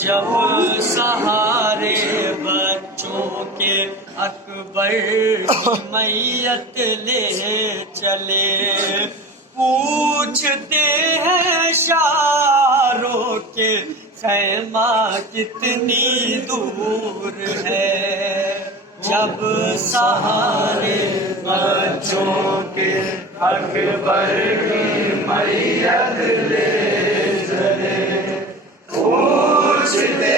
जब सहारे बच्चों के अकबर की मैयत ले चले, पूछते हैं शारों के खैमा कितनी दूर है। जब सहारे बच्चों के अकबर की मैयत ले चले, पूछते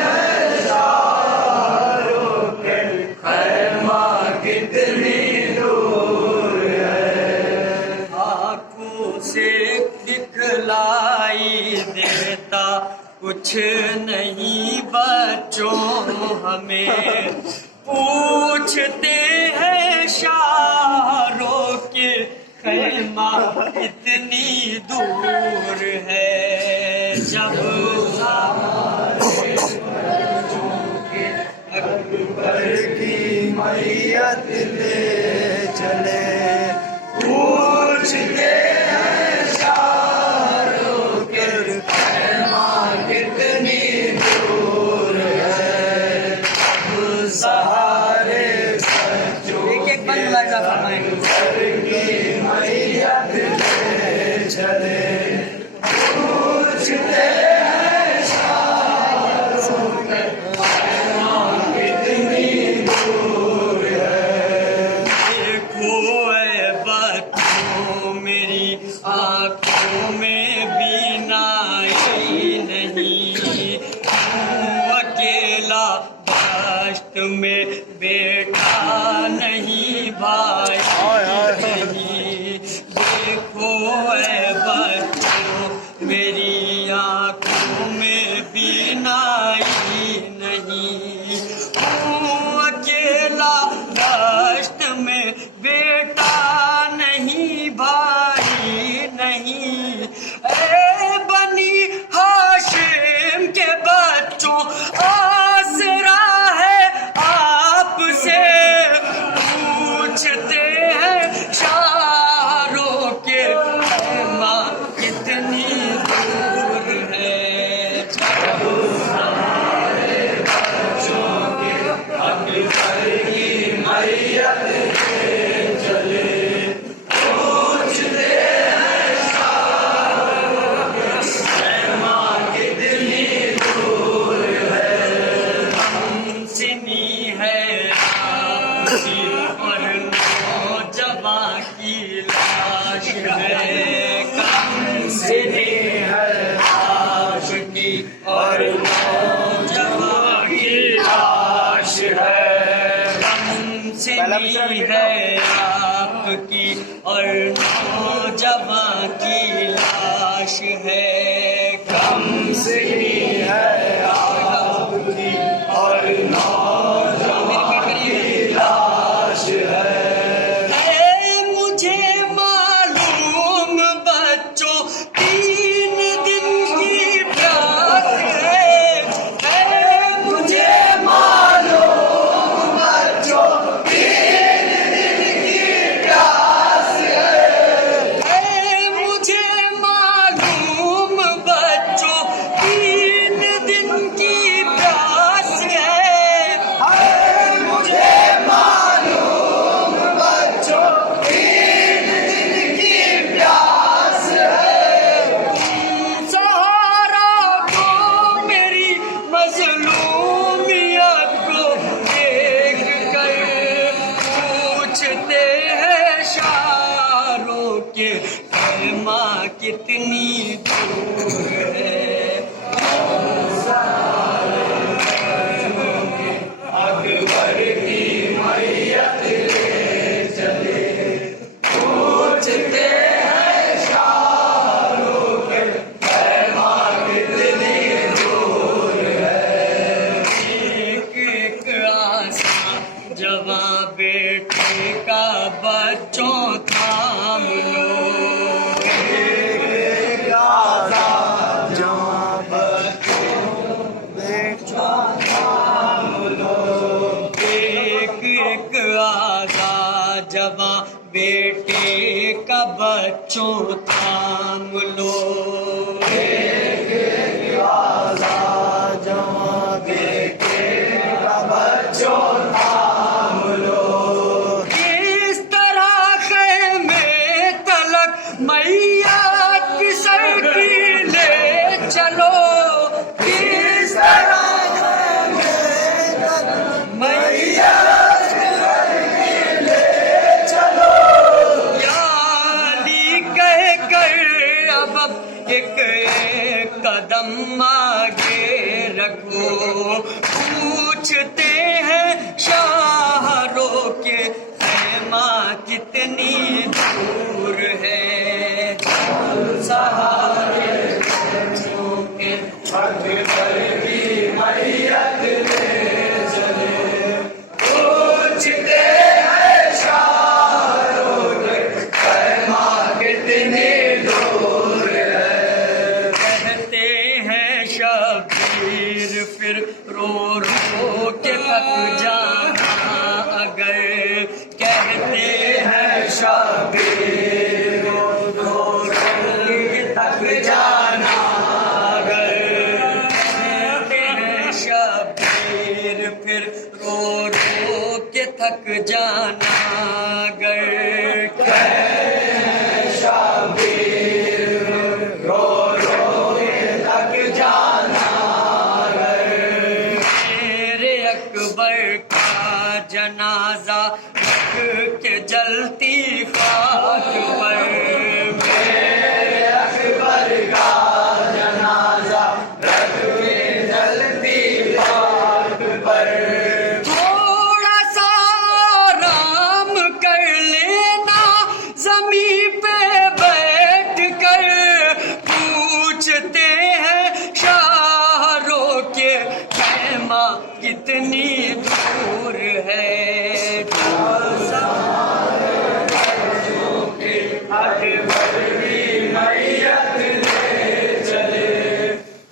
हैं शारों के खैमा कितनी दूर है। आँखों से दिखलाई देता कुछ नहीं बच्चों हमें, पूछते हैं शारों के खैमा कितनी दूर है। जब सहारे बच्चों के अकबर की मैयत ले चले, पूछते हैं शारों के खैमा कितनी दूर है। जब सहारे बच्चों के अकबर की मैयत ले चले, पूछते हैं शारों के खैमा कितनी दूर है। देखो ऐ बच्चों मेरी आँखों में बीनाई नहीं, अकेला दश्त में बेटा नहीं भाई नहीं। देखो ऐ बच्चों मेरी आँखों में बीनाई नहीं, अकेला दश्त में बेटा नहीं भाई नहीं। ए बनी हाशिम के बच्चों आसरा है आपसे, पूछते हैं शारों के खैमा कितनी दूर है। जब सहारे बच्चों के अकबर की मैयत ले चले, पूछते हैं शारों के खैमा कितनी दूर है। हमसिनी है आपकी और नौजवां की लाश है, हमसिनी है आपकी और नौजवां की लाश है। हमसिनी है आपकी और नौजवां की लाश है। हमसिनी है आपकी और नौजवां की लाश है। मुझे मालूम बच्चों 3 दिन की प्यास है। मुझे मालूम बच्चों 3 दिन की प्यास है। मुझे मालूम बच्चों 3 दिन की प्यास है। मुझे मालूम बच्चों 3 दिन की प्यास है। सहारा को मेरी मजलूमियत को देख कर, पूछते हैं शारों के खैमा कितनी दूर है। अकबर की मैयत ले चले, पूछते हैं शारों के खैमा कितनी दूर है। एक एक आसा जवां बेटे का बच्चों थाम लो, एक एक आसा जवां बच्चों बेटा थाम लो। एक एक आसा जवां बेटे का बच्चों थाम लो। एक एक आसा किस तरह मैया ले चलो। याली कह कर अब एक कदम आगे रखो, पूछते हैं शाहरों के खैमा कितनी दूर है। सहारे के पग पर भी मैयत ले चले, पूछते हैं शाहरों के खैमा कितनी दूर है। कहते हैं शबीर फिर रो रो के थक जाना अगर, कहते हैं शबीर रो रो के थक जाना अगर, कहते हैं शबीर फिर रो रो के थक जाना अगर, कहते हैं शबीर रो रो के थक जाना अगर। मेरे अकबर का जनाजा रख के जलती खाक पर, मेरे अकबर का जनाजा रख के जलती खाक पर, थोड़ा सा आराम कर लेना ज़मीं पे बैठ कर, पूछते हैं शाहरों के खैमा कितनी दूर है। अकबर भी मैयत ले चले,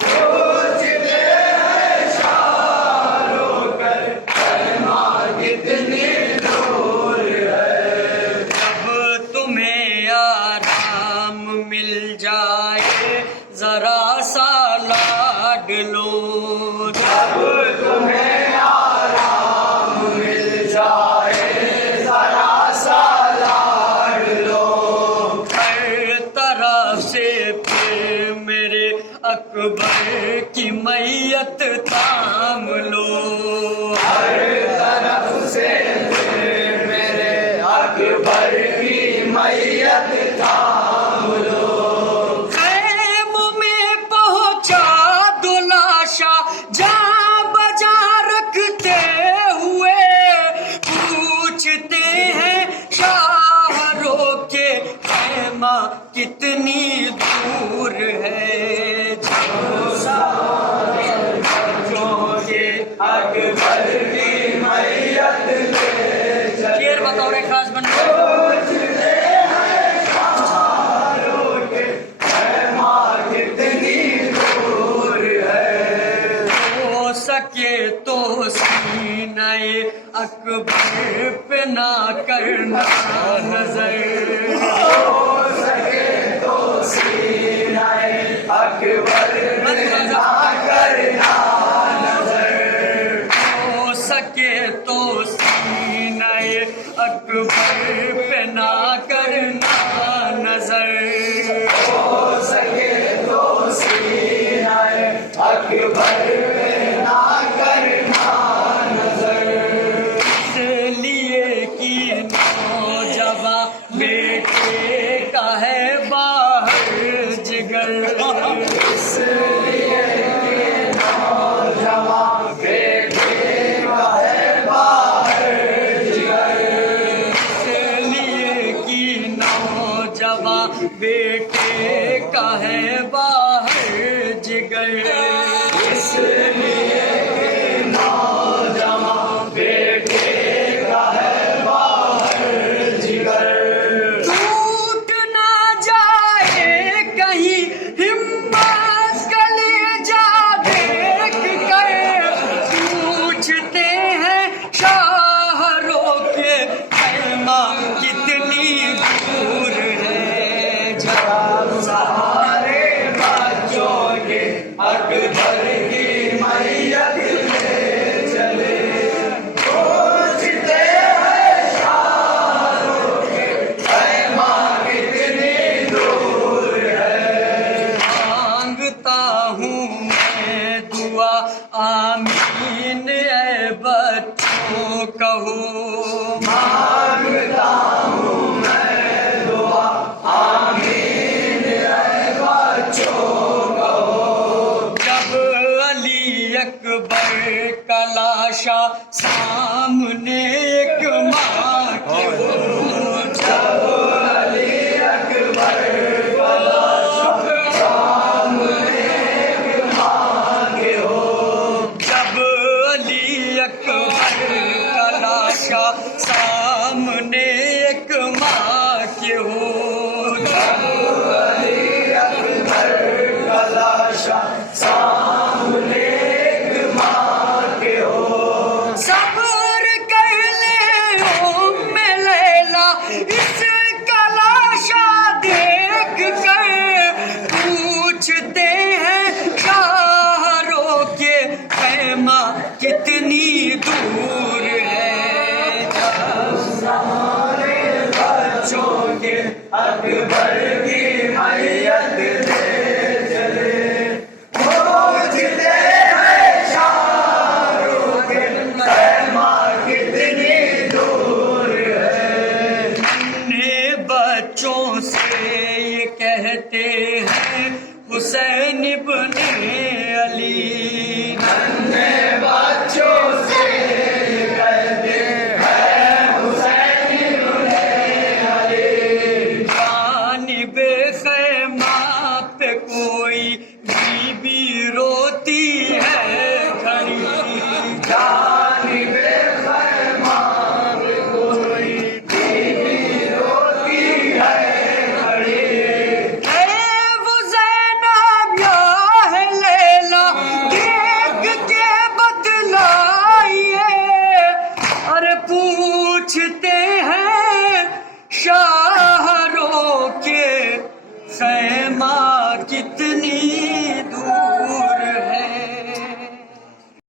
पूछते हैं शाहरों के खैमा कितनी दूर है। जब तुम्हें आराम मिल जाए जरा सा लाड लो, जब तुम्हें आराम मिल जाए जरा सा लाड लो, हर तरह से फिर मेरे अकबर की मैयत थाम लो, हर तरफ से फिर मेरे अकबर की मैयत थाम लो। खैमों में पहुंचा दो लाशा जहाँ बजा रखते हुए, पूछते हैं शाहरों के खैमा कितनी दूर है। अकबर की मैयत ले चले, शेर बताओ रे खास बन कितनी दूर है। हो सके तो सीने अकबर पे ना करना नजर, हो सके तो सीने अकबर पे ना करना नजर, हो सके तो सीने अकबर पे ना करना नजर, हो सके तो सीने अकबर पे ना करना नजर। इसलिए कि नौजवान बेटे का है बाहर जिगर, इसलिए कि नौजवान बेटे का है बाहर जिगर, इसलिए आमीन ऐ बच्चों कहो। मांगता हूँ मैं दुआ आमीन ऐ बच्चों कहो। जब अली अकबर का लाशा सामने एक माँ के हो, जब अली अकबर का लाशा सामने एक माँ के हो। जब अली अकबर का लाशा सामने एक माँ के हो, अली अकबर का लाशा सामने एक माँ के हो। सब्र कर ले उम्मे लैला इसका लाशा देख कर, पूछते हैं शाहरों के पैमा कितनी दूर है। हमारे बच्चों के अकबर की मैयत ले चले, पूछते हैं शाहरों के पैमा कितनी दूर है। नन्हे बच्चों से ये कहते हैं हुसैन इब्ने अली। नन्हे बच्चों से ये कहते हैं हुसैन इब्ने अली। जानिबे ख़ैमा पे कोई बीबी रोती है खड़ी, जानिबे ख़ैमा पे कोई बीवी रोती है खड़ी। है वो ज़ैनब या है लैला देख के बतलाइए। अरे पूछते हैं शाहरों के ख़ैमा कितनी